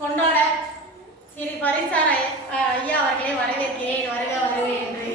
கொண்டாட ஸ்ரீ பரிசார் ஐயா அவர்களே வரவேற்கிறேன். வருக வருக என்று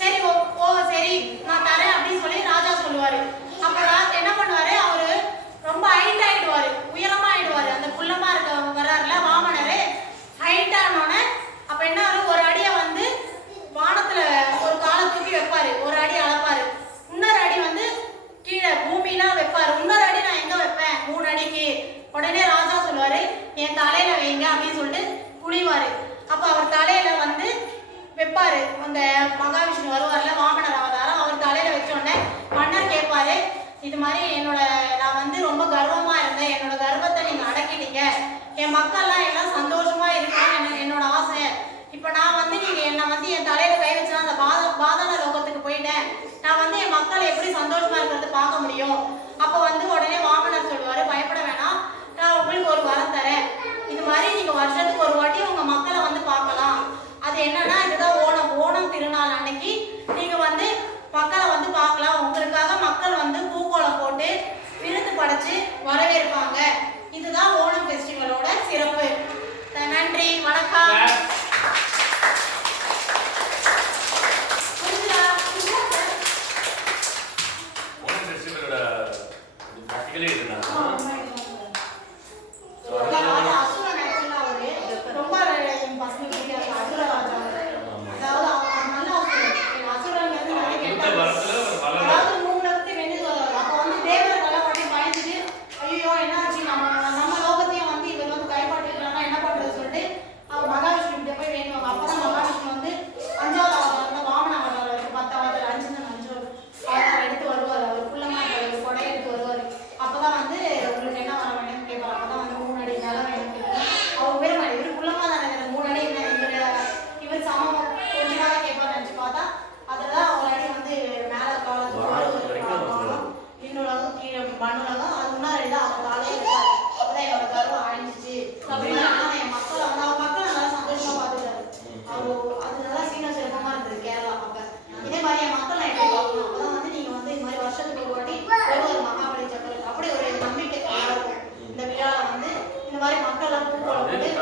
சரி சரி நான் தரேன் அப்படின்னு சொல்லி ராஜா சொல்லுவாரு. அப்புறம் என்ன பண்ணுவாரு, அவரு ரொம்ப ஹைட் ஆயிடுவாரு, உயரமா ஆயிடுவாரு. அந்த குள்ளமா இருக்க வர்றாருல வாமனரு, ஹைட் ஆனோடனே அப்ப என்ன ஒரு அடியை வந்து வானத்துல ஒரு காலை தூக்கி வைப்பாரு, ஒரு அடி அளப்பாரு, இன்னொரு அடி வந்து கீழே பூமிலாம் வைப்பாரு. இன்னொரு அடி நான் எங்க வைப்பேன், 3 அடிக்கு. உடனே ராஜா சொல்லுவாரு, என் தலையில வைங்க அப்படின்னு சொல்லிட்டு குனிவாரு. அப்ப அவர் தலையில வந்து வைப்பாரு. அந்த மகாவிஷ்ணு வருவார்ல வாமனர் அவதாரம், அவர் தலையில வச்சோடனே மன்னர் கேட்பாரு, இது மாதிரி நான் வந்து ரொம்ப கர்வமா இருந்தேன், என்னோட கர்வத்தை நீங்க அடக்கிட்டீங்க, என் மக்கள்லாம் எல்லாம் சந்தோஷமா இருக்கணும் என்னோட ஆசை. இப்ப நான் வந்து நீங்க என்னை வந்து என் தலையில கை வச்சுனா அந்த பாதாள லோகத்துக்கு போயிட்டேன், நான் வந்து என் மக்கள் எப்படி சந்தோஷமா இருக்கிறது பார்க்க முடியும். அப்ப வந்து உடனே வாமனர் சொல்லுவாரு, பயப்பட வேணாம், நான் உங்களுக்கு ஒரு வரம் தரேன், இது மாதிரி நீங்க வருஷத்துக்கு ஒரு வாட்டி உங்க மக்களை வந்து பார்க்கலாம். அது என்னன்னா, இதுதான் ஓணம் திருநாள் அன்னைக்கு நீங்க வந்து மக்களை வந்து பார்க்கலாம். உங்களுக்காக மக்கள் வந்து பூக்கோளம் போட்டு விருந்து படைச்சு வரவேற்பாங்க. இதுதான் ஓணம் ஃபெஸ்டிவலோட சிறப்பு. நன்றி, வணக்கம்.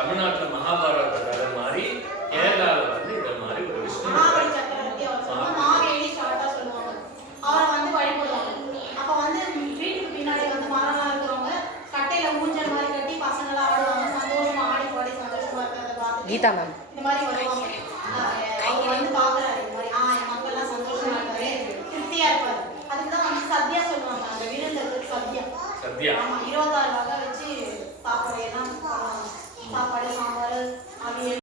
தமிழ்நாட்டுல மகாபாரத கதை மாதிரி கேரளால வந்து இந்த மாதிரி ஒரு விஷயம் மகாபலி சக்கரவர்த்தி மாவேலி ஷார்ட்டா சொல்லுவாங்க. அவரை வந்து வழிபடுவாங்க. அப்ப வந்து வீட்டுக்கு பின்னாடி வந்து மரம்லாம் இருக்கிறவங்க கட்டையில ஊஞ்சல் மாதிரி கட்டி பசங்களாம் ஆடுவாங்க, சந்தோஷமா ஆடி பாடி சந்தோஷமா இருக்கிறத பார்த்து கீதா மேம் இந்த மாதிரி வருவாங்க. அவர் வந்து பாக்குறாரு, இந்த மாதிரி என் மக்கள் எல்லாம் சந்தோஷமா இருக்காரு, திருப்தியா இருப்பாரு. அதுக்குதான் வந்து சத்யா சொல்லுவாங்க. அந்த விருந்துக்கு சத்யா. ஆமா, 26 வகை வச்சு சாப்பிடுறது.